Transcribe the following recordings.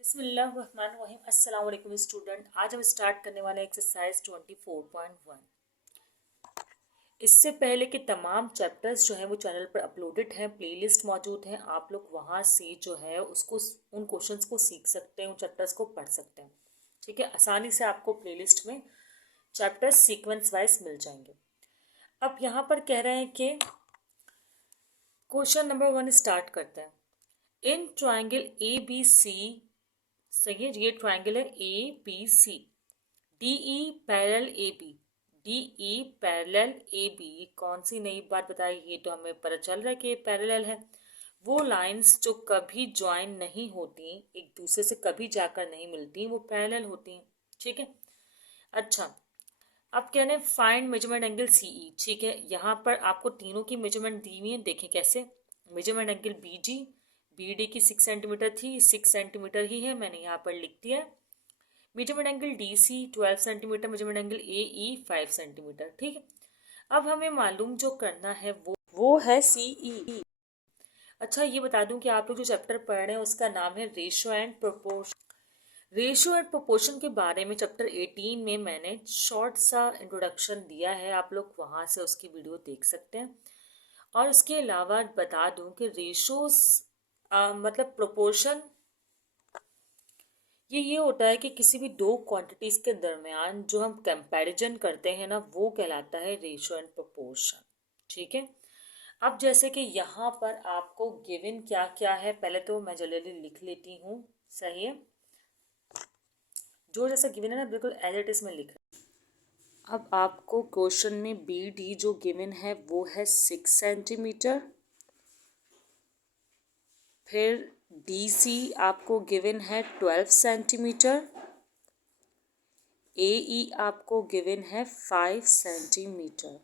बिस्मिल्लाहिर्रहमानिर्रहीम। अस्सलाम वालेकुम स्टूडेंट। आज हम स्टार्ट करने वाले एक्सरसाइज 24.1। इससे पहले कि तमाम चैप्टर्स जो हैं वो चैनल पर अपलोडेड हैं, प्लेलिस्ट मौजूद हैं, आप लोग वहाँ से जो है उसको उन क्वेश्चंस को सीख सकते हैं, उन चैप्टर्स को पढ़ सकते हैं। ठीक है, आसानी से आपको प्लेलिस्ट में चैप्टर्स सीक्वेंस वाइज मिल जाएंगे। अब यहाँ पर कह रहे हैं कि क्वेश्चन नंबर 1 स्टार्ट करते हैं। इन ट्राइंगल ए बी सी, सही है, ये ट्राइंगल है A B C, D E parallel A B, D E parallel A B, कौन सी नई बात बताई, ये तो हमें पता चल रहा है कि पैरेलल है। वो लाइंस जो कभी ज्वाइन नहीं होती, एक दूसरे से कभी जाकर नहीं मिलती, वो पैरेलल होती हैं। ठीक है, अच्छा, अब कहने फाइंड मेजरमेंट एंगल सी ई। ठीक है, यहाँ पर आपको तीनों की मेजरमेंट दी हुई है, देखें कैसे। मेजरमेंट एंगल बी जी, बी डी की 6 सेंटीमीटर थी, 6 सेंटीमीटर ही है, मैंने यहाँ पर लिख दिया। Measurement angle D C 12 centimetre, measurement angle A E 5 centimetre. ठीक है, अब हमें मालूम जो करना है वो है सी ई। अच्छा, ये बता दूं कि आप लोग जो चैप्टर पढ़ रहे हैं उसका नाम है ratio and proportion. Ratio and proportion के बारे में चैप्टर 18 में मैंने शॉर्ट सा इंट्रोडक्शन दिया है, आप लोग वहाँ से उसकी वीडियो देख सकते हैं। और उसके अलावा बता दूं कि रेशोज मतलब प्रोपोर्शन ये होता है कि किसी भी दो क्वांटिटीज के दरमियान जो हम कंपैरिजन करते हैं ना, वो कहलाता है रेशियो एंड प्रोपोर्शन। ठीक है, अब जैसे कि यहाँ पर आपको गिवन क्या क्या है, पहले तो मैं जल्दी लिख लेती हूँ। सही है, जो जैसा गिवन है ना बिल्कुल एज इट इज में लिख रहा हूँ। अब आपको क्वेश्चन में बी डी जो गिवन है वो है 6 सेंटीमीटर। फिर डी सी आपको गिवन है 12 सेंटीमीटर। ए ई आपको गिवन है 5 सेंटीमीटर।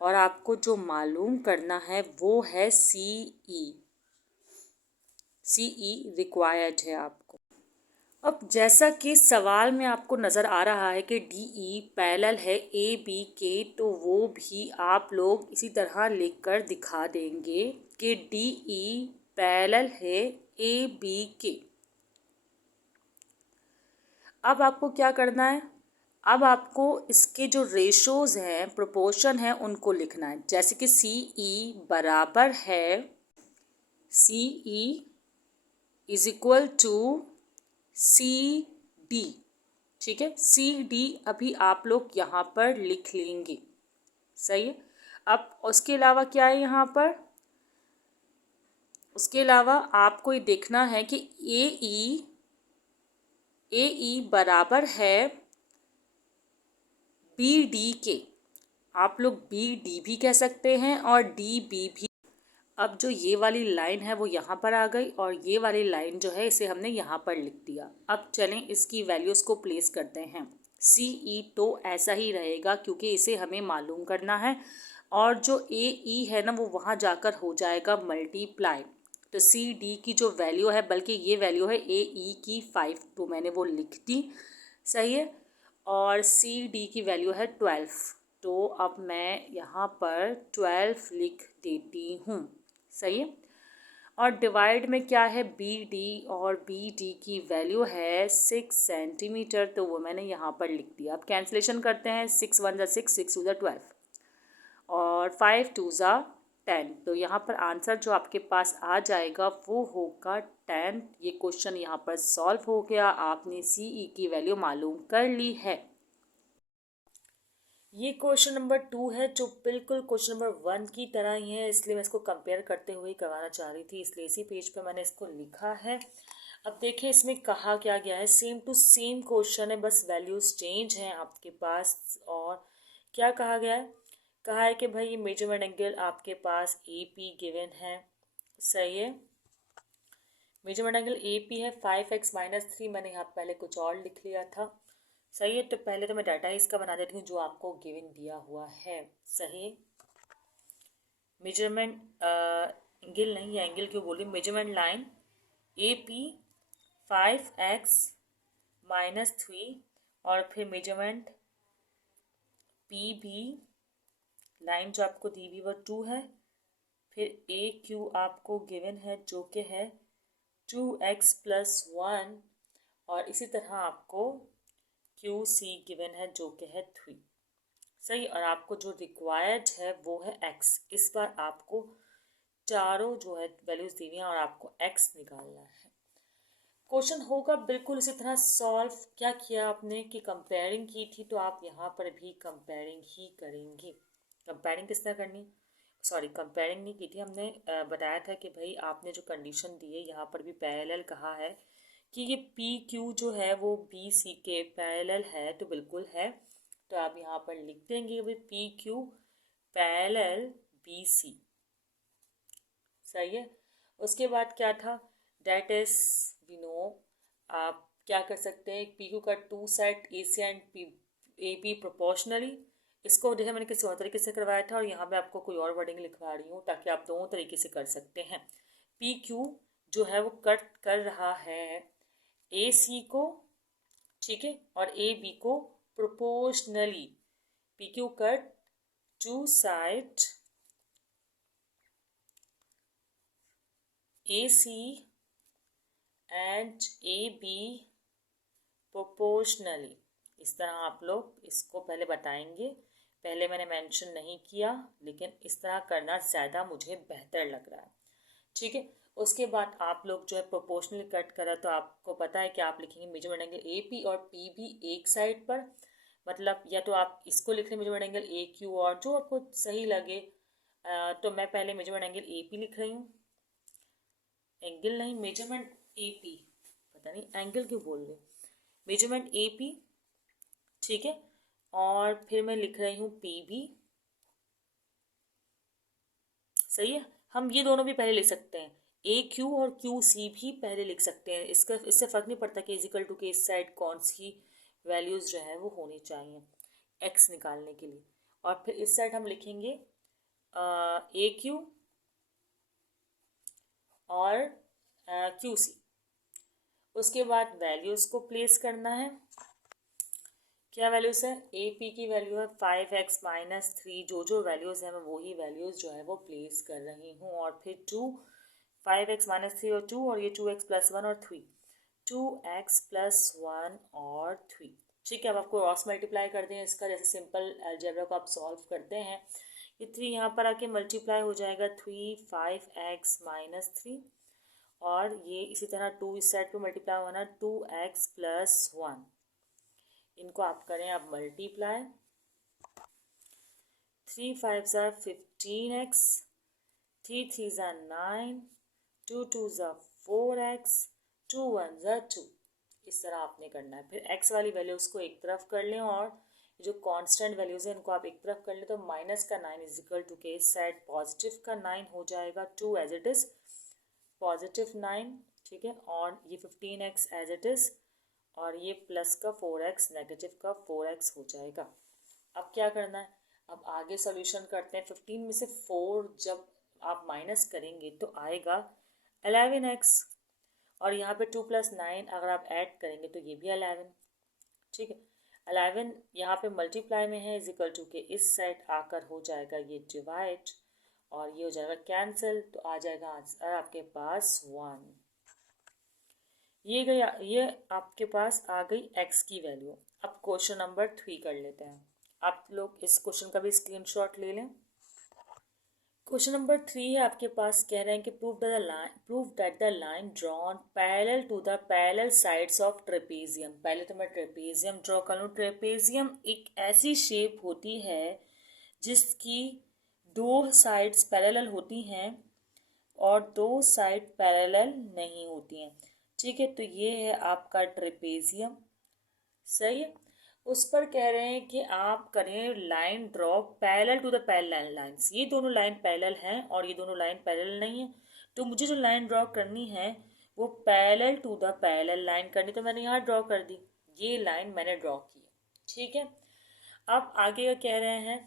और आपको जो मालूम करना है वो है सी ई। सी ई रिक्वायर्ड है आपको। अब जैसा कि सवाल में आपको नज़र आ रहा है कि डी ई पैरेलल है ए बी के, तो वो भी आप लोग इसी तरह लिखकर दिखा देंगे कि डी ई पैरेलल है ए बी के। अब आपको क्या करना है, अब आपको इसके जो रेशोज़ हैं, प्रोपोर्शन है, उनको लिखना है। जैसे कि सी ई बराबर है, C E is equal to C D. ठीक है, सी डी अभी आप लोग यहाँ पर लिख लेंगे। सही है, अब उसके अलावा क्या है यहाँ पर, उसके अलावा आपको ये देखना है कि ए ई बराबर है बी डी के। आप लोग बी डी भी कह सकते हैं और डी बी भी। अब जो ये वाली लाइन है वो यहाँ पर आ गई और ये वाली लाइन जो है इसे हमने यहाँ पर लिख दिया। अब चलें इसकी वैल्यूज़ को प्लेस करते हैं। सी ई तो ऐसा ही रहेगा क्योंकि इसे हमें मालूम करना है, और जो ए ई है ना वो वहाँ जाकर हो जाएगा मल्टीप्लाई। तो सी डी की जो वैल्यू है, बल्कि ये वैल्यू है ए ई की 5, तो मैंने वो लिख दी। सही है, और सी डी की वैल्यू है 12, तो अब मैं यहाँ पर 12 लिख देती हूँ। सही है, और डिवाइड में क्या है, बी डी, और बी डी की वैल्यू है 6 सेंटीमीटर, तो वो मैंने यहाँ पर लिख दिया। अब कैंसिलेशन करते हैं, 6 1 ज़ा 6, 6 2 ज़ा 12, और 5 2 ज़ा 10, तो यहाँ पर आंसर जो आपके पास आ जाएगा वो होगा 10। ये क्वेश्चन यहाँ पर सॉल्व हो गया, आपने सी ई की वैल्यू मालूम कर ली है। ये क्वेश्चन नंबर 2 है जो बिल्कुल क्वेश्चन नंबर 1 की तरह ही है, इसलिए मैं इसको कंपेयर करते हुए करवाना चाह रही थी, इसलिए इसी पेज पे मैंने इसको लिखा है। अब देखिए इसमें कहा क्या गया है, सेम टू सेम क्वेश्चन है, बस वैल्यूज चेंज हैं आपके पास। और क्या कहा गया है, कहा है कि भाई ये मेजरमेंट एंगल आपके पास ए पी गिवन है। सही है, मेजरमेंट एंगल ए पी है 5x-3, मैंने यहाँ पहले कुछ और लिख लिया था। सही है, तो पहले तो मैं डाटा इसका बना देती हूँ जो आपको गिवन दिया हुआ है। सही, मेजरमेंट एंगल नहीं है, एंगल क्यों बोली, measurement line A P 5x-3, और फिर मेजरमेंट पी बी लाइन जो आपको दी हुई वो 2 है। फिर ए क्यू आपको गिवन है जो कि है 2x+1 और इसी तरह आपको QC गिवन है जो कि है 3। सही। और आपको जो रिक्वायर्ड है वो है x। इस बार आपको चारों जो है वैल्यूज दी हुई हैं और आपको x निकालना है। क्वेश्चन होगा बिल्कुल इसी तरह सॉल्व। क्या किया आपने कि कंपेयरिंग की थी, तो आप यहाँ पर भी कंपेयरिंग ही करेंगे। कंपेयरिंग किस तरह करनी, सॉरी कंपेयरिंग नहीं की थी हमने, बताया था कि भाई आपने जो कंडीशन दी है यहाँ पर भी पैरेलल कहा है कि ये पी क्यू जो है वो बी सी के पैरेलल है, तो बिल्कुल है। तो आप यहाँ पर लिख देंगे भाई P Q parallel B C. सही है। उसके बाद क्या था, डेट इज वी नो, आप क्या कर सकते हैं, पी क्यू का two side A C and P A B proportionally. इसको जैसे मैंने किसी और तरीके से करवाया था और यहाँ मैं आपको कोई और वर्डिंग लिखवा रही हूँ ताकि आप दोनों तरीके से कर सकते हैं। पी क्यू जो है वो कट कर रहा है ए सी को, ठीक है, और ए बी को proportionally. P Q cut two side AC and AB proportionally। इस तरह आप लोग इसको पहले बताएंगे। पहले मैंने मेंशन नहीं किया, लेकिन इस तरह करना ज़्यादा मुझे बेहतर लग रहा है, ठीक है। उसके बाद आप लोग जो है प्रोपोर्शनली कट करा, तो आपको पता है कि आप लिखेंगे मेजरमेंट एंगल AP और PB एक साइड पर, मतलब या तो आप इसको लिख लें मेजरमेंट एंगल AQ और जो आपको सही लगे। तो मैं पहले मेजरमेंट एंगल AP लिख रही हूँ, एंगल नहीं मेजरमेंट AP, पता नहीं एंगल क्यों बोल रही, मेजरमेंट AP, ठीक है। और फिर मैं लिख रही हूँ PB। सही है। हम ये दोनों भी पहले लिख सकते हैं, AQ और QC भी पहले लिख सकते हैं। इससे फर्क नहीं पड़ता कि इजिकल टू के इस साइड कौन सी वैल्यूज जो है वो होनी चाहिए x निकालने के लिए। और फिर इस साइड हम लिखेंगे AQ और QC। उसके बाद वैल्यूज़ को प्लेस करना है। क्या वैल्यूज़ है, AP की वैल्यू है 5x-3। जो वैल्यूज़ है मैं वही वैल्यूज़ जो है वो प्लेस कर रही हूँ। और फिर 5x-3 और 2 और ये 2x+1 और 3, 2x+1 और 3, ठीक है। अब आपको क्रॉस मल्टीप्लाई कर दें इसका, जैसे सिंपल अलजेब्रा को आप सॉल्व करते हैं। ये 3 यहाँ पर आके मल्टीप्लाई हो जाएगा 3 5x-3 और ये इसी तरह 2 इस साइड पे मल्टीप्लाई होना 2x+1। इनको आप करें अब multiply, 3 5s are 15x, 3 3s are 9, 2 2s are 4x, 2 1s are 2। इस तरह आपने करना है। फिर x वाली वैल्यूज़ को एक तरफ कर लें और जो कांस्टेंट वैल्यूज़ हैं इनको आप एक तरफ कर लें, तो माइनस का 9 इजिकल टू के इस साइड पॉजिटिव का 9 हो जाएगा, 2 एज इट इज़ पॉजिटिव 9, ठीक है। और ये 15x एज इट इज़ और ये प्लस का 4x नेगेटिव का 4x हो जाएगा। अब क्या करना है, अब आगे सॉल्यूशन करते हैं। 15 में से 4 जब आप माइनस करेंगे तो आएगा 11x और यहाँ पे 2 + 9 अगर आप ऐड करेंगे तो ये भी 11, ठीक है। 11 यहाँ पे मल्टीप्लाई में है इजिकल टू के इस साइड आकर हो जाएगा ये डिवाइड और ये हो जाएगा कैंसिल, तो आ जाएगा आंसर आपके पास 1। ये आपके पास आ गई x की वैल्यू। अब क्वेश्चन नंबर 3 कर लेते हैं। आप लोग इस क्वेश्चन का भी स्क्रीनशॉट ले लें। क्वेश्चन नंबर 3 है आपके पास, कह रहे हैं कि prove that the line drawn parallel to the parallel sides of trapezium. पहले तो मैं ट्रेपेजियम ड्रॉ कर लूँ। ट्रेपेजियम एक ऐसी शेप होती है जिसकी 2 साइड्स पैरेलल होती हैं और 2 साइड पैरेलल नहीं होती हैं, ठीक है। तो ये है आपका ट्रेपेजियम, सही है। उस पर कह रहे हैं कि आप करें line draw parallel to the parallel lines. ये दोनों लाइन पैरेलल हैं और ये दोनों लाइन पैरेलल नहीं है, तो मुझे जो लाइन ड्रॉ करनी है वो parallel to the parallel line करनी, तो मैंने यहाँ ड्रॉ कर दी। ये लाइन मैंने ड्रॉ की, ठीक है। अब आगे का कह रहे हैं,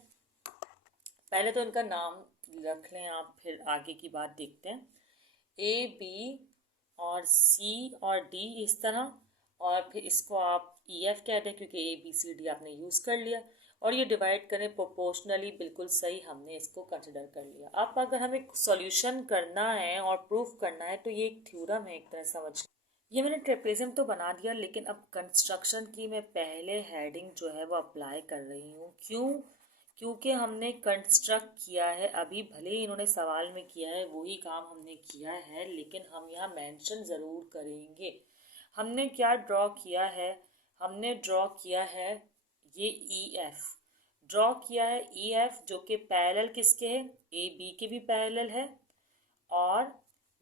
पहले तो इनका नाम रख लें आप, फिर आगे की बात देखते हैं। AB और C और D इस तरह, और फिर इसको आप EF कहते हैं क्योंकि ABCD आपने यूज़ कर लिया। और ये डिवाइड करें प्रोपोर्शनली, बिल्कुल सही, हमने इसको कंसिडर कर लिया। अब अगर हमें सॉल्यूशन करना है और प्रूफ करना है तो ये एक थ्योरम है एक तरह समझ। ये मैंने ट्रेपेजियम तो बना दिया, लेकिन अब कंस्ट्रक्शन की मैं पहले हेडिंग जो है वो अप्लाई कर रही हूँ। क्यों? क्योंकि हमने कंस्ट्रक्ट किया है, अभी भले ही इन्होंने सवाल में किया है वही काम हमने किया है, लेकिन हम यहाँ मेंशन ज़रूर करेंगे। हमने क्या ड्रॉ किया है? हमने ड्रॉ किया है ये EF ड्रॉ किया है, EF जो कि पैरेलल किसके है? AB के भी पैरेलल है और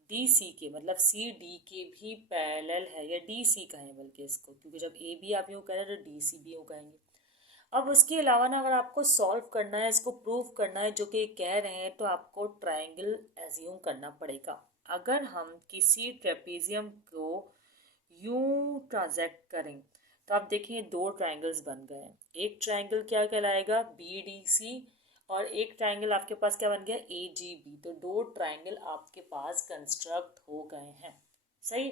DC के, मतलब CD के भी पैरेलल है, या DC कहें बल्कि इसको, क्योंकि जब AB आप यूँ करें तो DC भी यूँ कहेंगे। अब उसके अलावा ना, अगर आपको सॉल्व करना है, इसको प्रूव करना है जो कि कह रहे हैं, तो आपको ट्रायंगल एज्यूम करना पड़ेगा। अगर हम किसी ट्रेपेजियम को यूं ट्रांजैक्ट करें तो आप देखें दो ट्रायंगल्स बन गए हैं। एक ट्रायंगल क्या कहलाएगा? BDC, और एक ट्रायंगल आपके पास क्या बन गया? AGB। तो दो ट्रायंगल आपके पास कंस्ट्रक्ट हो गए हैं, सही।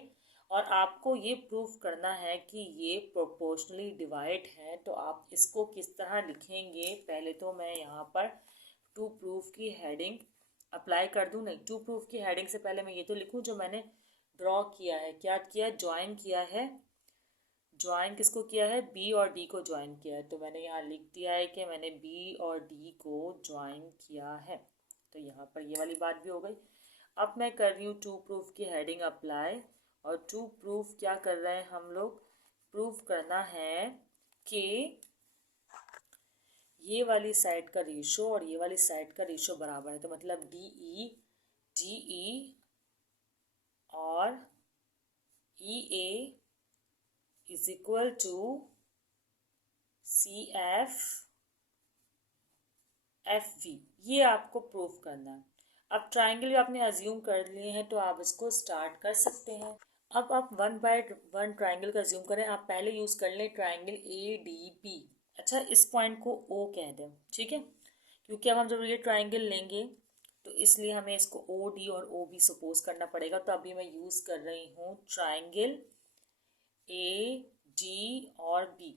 और आपको ये प्रूफ करना है कि ये प्रोपोर्शनली डिवाइड है। तो आप इसको किस तरह लिखेंगे? पहले तो मैं यहाँ पर टू प्रूफ की हेडिंग अप्लाई कर दूँ। नहीं, टू प्रूफ की हेडिंग से पहले मैं ये तो लिखूँ जो मैंने ड्रॉ किया है। क्या किया? ज्वाइन किया है। ज्वाइन किसको किया है? B और D को ज्वाइन किया है। तो मैंने यहाँ लिख दिया है कि मैंने B और D को ज्वाइन किया है। तो यहाँ पर ये वाली बात भी हो गई। अब मैं कर रही हूँ टू प्रूफ की हेडिंग अप्लाई। और टू प्रूफ क्या कर रहे हैं हम लोग? प्रूफ करना है कि ये वाली साइड का रेशो और ये वाली साइड का रेशो बराबर है। तो मतलब DE और EA is equal to CF FV। ये आपको प्रूफ करना है। अब ट्राइंगल भी आपने अज्यूम कर लिए हैं तो आप इसको स्टार्ट कर सकते हैं। अब आप 1/1 ट्राइंगल का अज्यूम करें। आप पहले यूज़ कर लें ट्राइंगल ADB। अच्छा, इस पॉइंट को O कह दें, ठीक है, क्योंकि अब हम जब ये ट्राइंगल लेंगे तो इसलिए हमें इसको OD और OB सपोज करना पड़ेगा। तो अभी मैं यूज़ कर रही हूँ ट्राइंगल AD और B।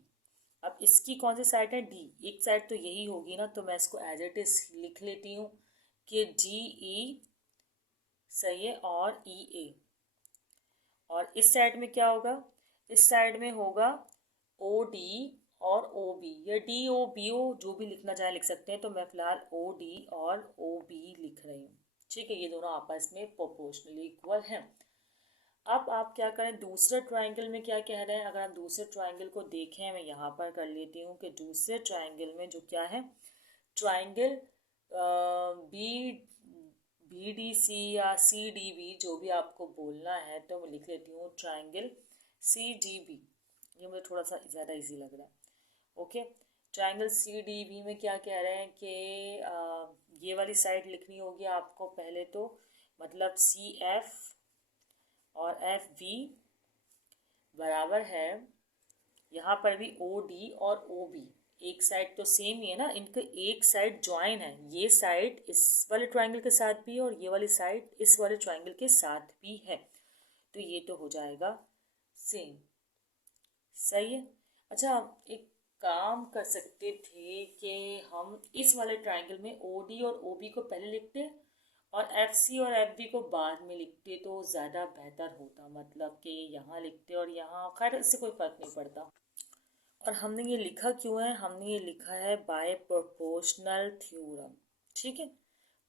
अब इसकी कौन सी साइड है? D। एक साइड तो यही होगी ना, तो मैं इसको एज इट इज लिख लेती हूँ कि DE सही है और EA। और इस साइड में क्या होगा? इस साइड में होगा OD और OB, या DOBO, जो भी लिखना चाहे लिख सकते हैं। तो मैं फिलहाल OD और OB लिख रही हूँ, ठीक है। ये दोनों आपस में प्रोपोर्शनली इक्वल हैं। अब आप क्या करें? दूसरे ट्रायंगल में क्या कह रहे हैं? अगर हम दूसरे ट्रायंगल को देखें, मैं यहाँ पर कर लेती हूँ कि दूसरे ट्रायंगल में जो क्या है, ट्रायंगल BDC या CDB, जो भी आपको बोलना है, तो मैं लिख लेती हूँ ट्रायंगल CDB। ये मुझे थोड़ा सा ज़्यादा इजी लग रहा है। ओके, ट्रायंगल CDB में क्या कह रहे हैं कि ये वाली साइड लिखनी होगी आपको पहले तो, मतलब CF और FV बराबर है, यहाँ पर भी OD और OB। एक साइड तो सेम ही है ना, इनके एक साइड ज्वाइन है। ये साइड इस वाले ट्रायंगल के साथ भी है और ये वाली साइड इस वाले ट्रायंगल के साथ भी है। तो ये तो हो जाएगा सेम, सही है। अच्छा, हम एक काम कर सकते थे कि हम इस वाले ट्रायंगल में OD और OB को पहले लिखते और FC और FB को बाद में लिखते तो ज़्यादा बेहतर होता। मतलब कि यहाँ लिखते और यहाँ, खैर इससे कोई फ़र्क नहीं पड़ता। और हमने ये लिखा क्यों है? हमने ये लिखा है बाय प्रोपोर्शनल थ्योरम, ठीक है।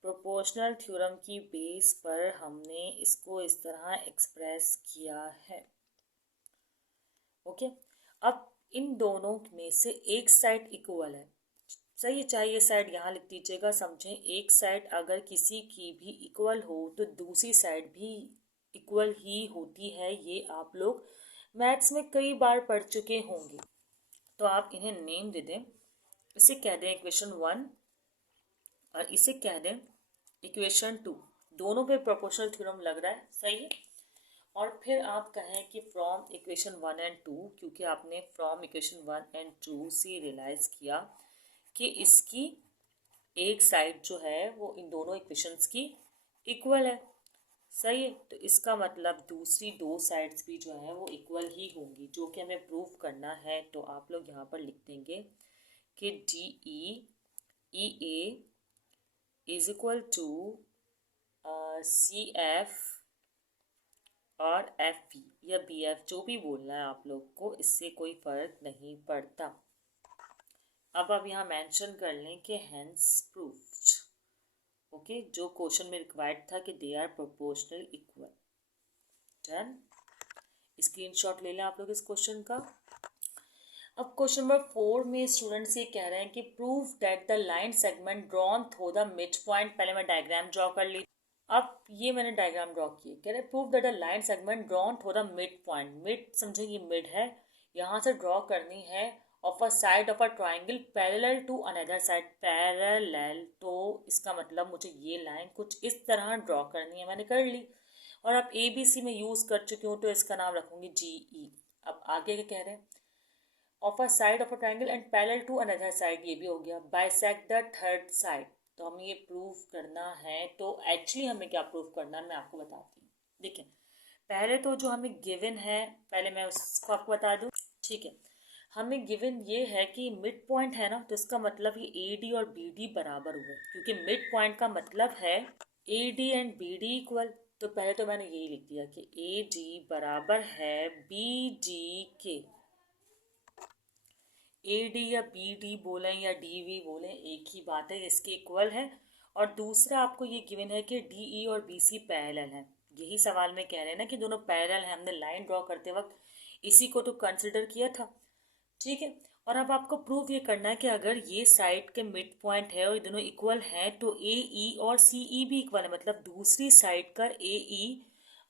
प्रोपोर्शनल थ्योरम की बेस पर हमने इसको इस तरह एक्सप्रेस किया है। ओके, अब इन दोनों में से एक साइड इक्वल है, सही है। चाहे ये साइड यहाँ लिख दीजिएगा, समझें। एक साइड अगर किसी की भी इक्वल हो तो दूसरी साइड भी इक्वल ही होती है। ये आप लोग मैथ्स में कई बार पढ़ चुके होंगे। तो आप इन्हें नेम दे दें। इसे कह दें इक्वेशन 1 और इसे कह दें इक्वेशन 2। दोनों पे प्रोपोर्शनल थ्योरम लग रहा है, सही है। और फिर आप कहें कि फ्रॉम इक्वेशन 1 एंड 2, क्योंकि आपने फ्रॉम इक्वेशन 1 एंड 2 से रियलाइज़ किया कि इसकी एक साइड जो है वो इन दोनों इक्वेशंस की इक्वल है, सही है। तो इसका मतलब दूसरी दो साइड्स भी जो है वो इक्वल ही होंगी, जो कि हमें प्रूव करना है। तो आप लोग यहाँ पर लिख देंगे कि D E A is equal to C F और एफ बी या बी एफ, जो भी बोलना है आप लोग को, इससे कोई फर्क नहीं पड़ता। अब आप यहाँ मेंशन कर लें कि हेंस प्रूव्ड। ओके, जो क्वेश्चन में रिक्वायर्ड था कि they are proportional equal. Done, screenshot ले लें आप लोग इस क्वेश्चन का। अब क्वेश्चन नंबर 4 में स्टूडेंट्स ये कह रहे हैं कि prove that the line segment drawn through the mid point. पहले मैं डायग्राम ड्रॉ कर ली। अब ये मैंने डायग्राम ड्रॉ की, कह रहे prove that the line segment drawn through the mid point. Mid समझे ये मिड है, यहाँ से ड्रॉ करनी है of a side of a triangle parallel to another side. Parallel, तो इसका मतलब मुझे ये लाइन कुछ इस तरह ड्रॉ करनी है, मैंने कर ली। और अब ए बी सी में यूज़ कर चुकी हूँ तो इसका नाम रखूँगी जी ई। अब आगे क्या कह रहे हैं, of a side of a triangle and parallel to another side, ये भी हो गया। बाइसेक्ट द थर्ड साइड, तो हमें ये प्रूव करना है। तो एक्चुअली हमें क्या प्रूव करना है मैं आपको बताती हूँ। देखिए, पहले तो जो हमें गिवन है, पहले मैं उसको आपको बता दूँ। ठीक है, हमें गिवन ये है कि मिड पॉइंट है ना, तो इसका मतलब ये ए डी और बी डी बराबर हुए, क्योंकि मिड पॉइंट का मतलब है A D and B D equal. तो पहले तो मैंने यही लिख दिया कि ए डी बराबर है बी डी के। ए डी या बी डी बोलें या डी वी बोलें, एक ही बात है, इसके इक्वल है। और दूसरा आपको ये गिवन है कि डी ई और बी सी पैरेलल हैं। यही सवाल में कह रहे हैं ना कि दोनों पैरेलल हैं, हमने लाइन ड्रॉ करते वक्त इसी को तो कंसिडर किया था। ठीक है, और अब आपको प्रूव ये करना है कि अगर ये साइड के मिड पॉइंट है और ये दोनों इक्वल हैं तो ए ई और सी ई भी इक्वल है, मतलब दूसरी साइड का ए ई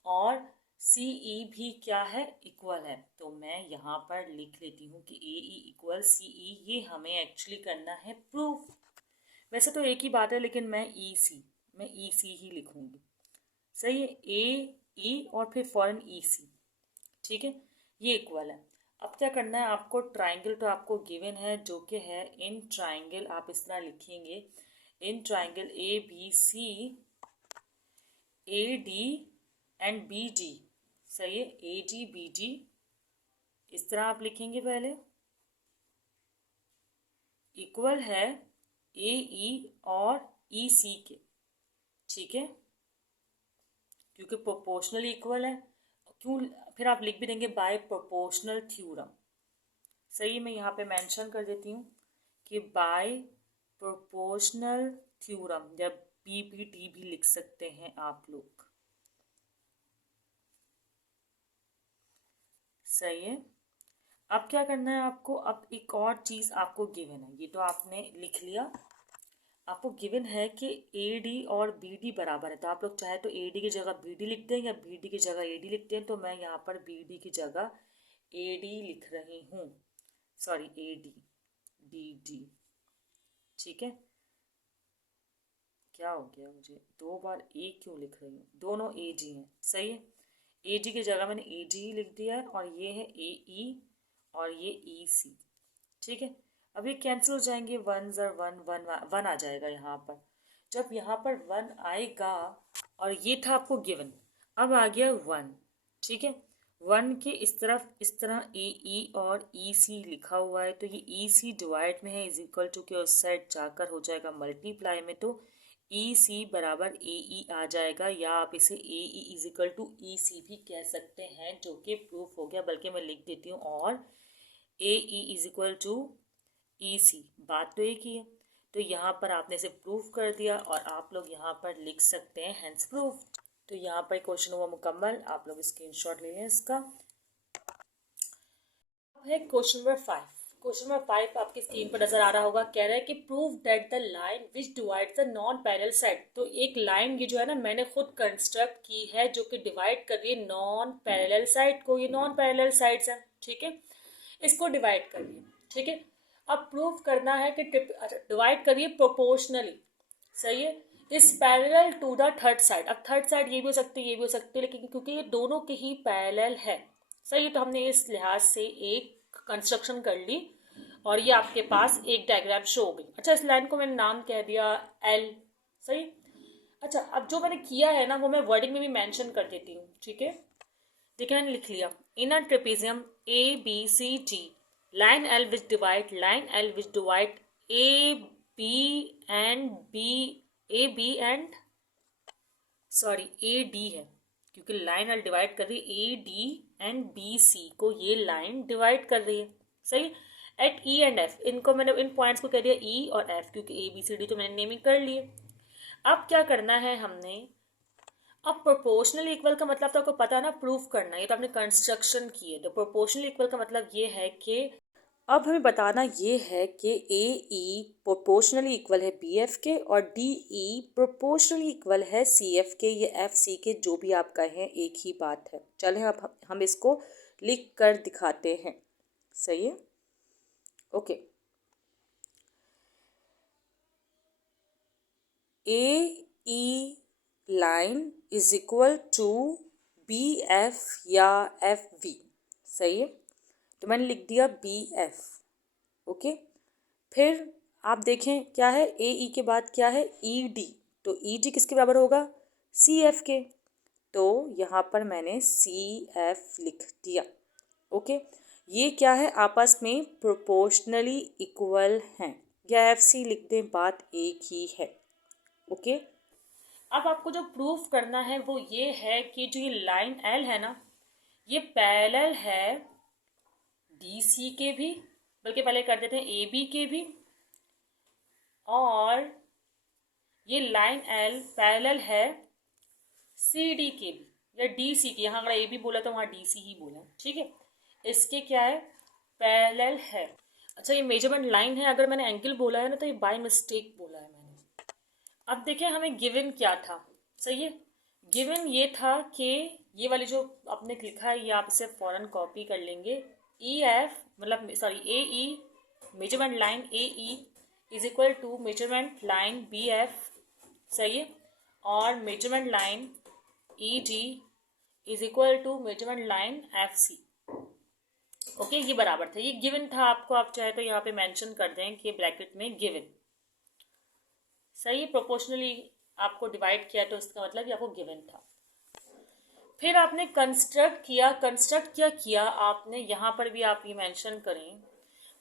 और सी ई भी क्या है, इक्वल है। तो मैं यहाँ पर लिख लेती हूँ कि ए ई इक्वल सी ई, ये हमें एक्चुअली करना है प्रूफ। वैसे तो एक ही बात है, लेकिन मैं ई सी ही लिखूँगी। सही है, ए ई और फिर फॉरन ई सी। ठीक है, ये इक्वल है। अब क्या करना है आपको, ट्राइंगल तो आपको गिवन है जो कि है इन ट्राइंगल, आप इस तरह लिखेंगे in triangle A B C A D and B D. सही है, ए डी बी डी, इस तरह आप लिखेंगे पहले, इक्वल है ए ई और ई सी के। ठीक है, क्योंकि प्रोपोर्शनल इक्वल है। क्यों, फिर आप लिख भी देंगे बाय प्रोपोर्शनल थ्योरम। सही, मैं यहाँ पे मेंशन कर देती हूँ कि बाय प्रोपोर्शनल थ्योरम, या बी बी टी भी लिख सकते हैं आप लोग। सही है, अब क्या करना है आपको, अब एक और चीज़ आपको गिवन है, ये तो आपने लिख लिया। आपको गिवन है कि ए डी और बी डी बराबर है, तो आप लोग चाहे तो ए डी की जगह बी डी लिख दें या बी डी की जगह ए डी लिखते हैं। तो मैं यहाँ पर बी डी की जगह ए डी लिख रही हूँ, sorry A D D D. ठीक है, क्या हो गया, मुझे दो बार ए क्यों लिख रही हूँ, दोनों ए जी हैं। सही है, ए जी की जगह मैंने ए जी ही लिख दिया है, और ये है ए ई और ये ई सी। ठीक है, अब ये कैंसिल हो जाएंगे, वन ज़र वन वन वन आ जाएगा यहाँ पर। जब यहाँ पर वन आएगा, और ये था आपको गिवन, अब आ गया वन। ठीक है, वन के इस तरफ इस तरह ए ई और ई सी लिखा हुआ है, तो ये ई सी डिवाइड में है, इज इक्वल टू के उस साइड जाकर हो जाएगा मल्टीप्लाई में, तो ई सी बराबर ए ई आ जाएगा, या आप इसे ए ई इज इक्वल टू ई सी भी कह सकते हैं, जो कि प्रूफ हो गया। बल्कि मैं लिख देती हूँ और ए ई इज इक्वल टू ई सी, बात तो एक ही है। तो यहाँ पर आपने इसे प्रूफ कर दिया, और आप लोग यहाँ पर लिख सकते हैं हेंस प्रूफ। तो यहाँ पर क्वेश्चन हुआ मुकम्मल, आप लोग स्क्रीनशॉट ले लें इसका। अब है क्वेश्चन नंबर 5। क्वेश्चन नंबर 5 आपकी स्क्रीन पर नजर आ रहा होगा, कह रहा है कि prove that the line which divides the non parallel side. तो एक लाइन ये जो है ना, मैंने खुद कंस्ट्रक्ट की है, जो कि डिवाइड कर रही है नॉन पैरेलल साइड को। ये नॉन पैरेलल साइड्स हैं, ठीक है, इसको डिवाइड कर रही है। ठीक है, अब प्रूव करना है कि डिवाइड करिए प्रोपोर्शनली। सही है, is parallel to the third side. अब थर्ड साइड ये भी हो सकती है, ये भी हो सकती है, लेकिन क्योंकि ये दोनों के ही पैरेलल है, सही है, तो हमने इस लिहाज से एक कंस्ट्रक्शन कर ली, और ये आपके पास एक डायग्राम शो हो गई। अच्छा, इस लाइन को मैंने नाम कह दिया एल। सही, अच्छा, अब जो मैंने किया है ना, वो मैं वर्डिंग में भी मेंशन कर देती हूँ। ठीक है, देखिए मैंने लिख लिया, in a trapezium A B C D line L which divide A B and sorry A D है, क्योंकि लाइन एल डिवाइड कर रही है A D and B C को, ये लाइन डिवाइड कर रही है, सही। एट ई एंड एफ, इनको मैंने इन पॉइंट्स को कह दिया ई और एफ, क्योंकि ए बी सी डी तो मैंने नेमिंग कर लिए। अब क्या करना है हमने, अब प्रोपोर्शनली इक्वल का मतलब तो आपको पता है ना, प्रूफ करना है, ये तो आपने कंस्ट्रक्शन की है। तो प्रोपोर्शनली इक्वल का मतलब ये है कि अब हमें बताना ये है कि ए ई प्रोपोर्शनली इक्वल है बी एफ के और डी ई प्रोपोर्शनली इक्वल है सी एफ के, ये एफ सी के, जो भी आप कहें एक ही बात है। चलें अब हम इसको लिख कर दिखाते हैं, सही है, okay. A E line is equal to B F या एफ वी, सही है, तो मैंने लिख दिया बी एफ, ओके। फिर आप देखें क्या है, ए ई के बाद क्या है, ई डी, तो ई डी किसके बराबर होगा, सी एफ के, तो यहाँ पर मैंने सी एफ लिख दिया, ओके। ये क्या है, आपस में प्रोपोर्शनली इक्वल हैं, या एफ सी लिख दें, बात एक ही है, ओके। अब आपको जो प्रूफ करना है वो ये है कि जो ये लाइन एल है ना, ये पैरेलल है डी सी के भी, बल्कि पहले कर देते हैं ए बी के भी, और ये लाइन एल पैरेलल है सी डी के भी या डी सी के, यहाँ अगर ए बी बोला तो वहाँ डी सी ही बोला, ठीक है। इसके क्या है, पैरेलल है। अच्छा, ये मेजरमेंट लाइन है, अगर मैंने एंगल बोला है ना तो ये बाय मिस्टेक बोला है मैंने। अब देखें हमें गिवन क्या था, सही है, गिवन ये था कि ये वाली जो आपने लिखा है ये आप इसे फौरन कॉपी कर लेंगे, ई एफ मतलब sorry A E measurement line A E is equal to measurement line B F, सही है, और measurement line E D is equal to measurement line F C, okay. ये बराबर था, ये गिवन था आपको, आप चाहे तो यहाँ पे मेंशन कर दें कि ब्रैकेट में गिवन, सही है। प्रोपोर्शनली आपको डिवाइड किया तो इसका मतलब ये आपको गिवन था। फिर आपने कंस्ट्रक्ट किया आपने, यहाँ पर भी आप ये मेंशन करें,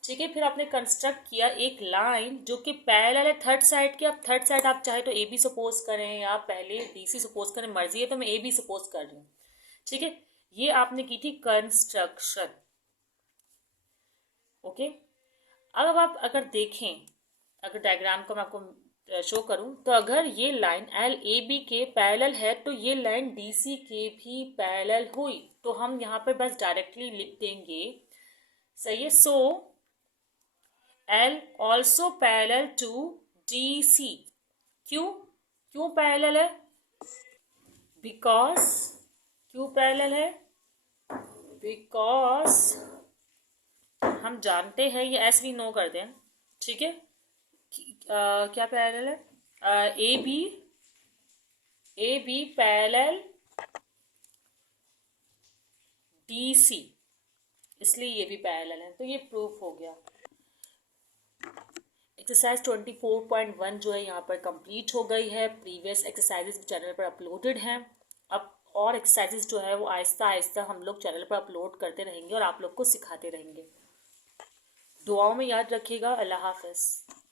ठीक है। फिर आपने कंस्ट्रक्ट किया एक लाइन जो कि पैरेलल है थर्ड साइड के। अब थर्ड साइड आप चाहे तो ए बी सपोज करें या पहले डी सी सपोज करें, मर्जी है, तो मैं ए बी सपोज कर रही हूँ, ठीक है। ये आपने की थी कंस्ट्रक्शन, ओके। अब आप अगर देखें, अगर डायग्राम को मैं आपको शो करूं, तो अगर ये लाइन एल ए बी के पैरेलल है तो ये लाइन डी सी के भी पैरेलल हुई, तो हम यहाँ पर बस डायरेक्टली लिख देंगे, सही है। So L also parallel to D C, क्यों पैरेलल है, बिकॉज क्यों पैरेलल है, बिकॉज हम जानते हैं, ये एस वी नो कर दें, ठीक है। क्या पैरेलल है, A B parallel D C, इसलिए ये भी पैरेलल है, तो ये प्रूफ हो गया। एक्सरसाइज 24.1 जो है यहाँ पर कंप्लीट हो गई है। प्रीवियस एक्सरसाइजेज चैनल पर अपलोडेड हैं। अब और एक्सरसाइजेज जो है वो आहिस्ता आहिस्ता हम लोग चैनल पर अपलोड करते रहेंगे और आप लोग को सिखाते रहेंगे। दुआओं में याद रखिएगा। अल्लाह हाफ़िज़।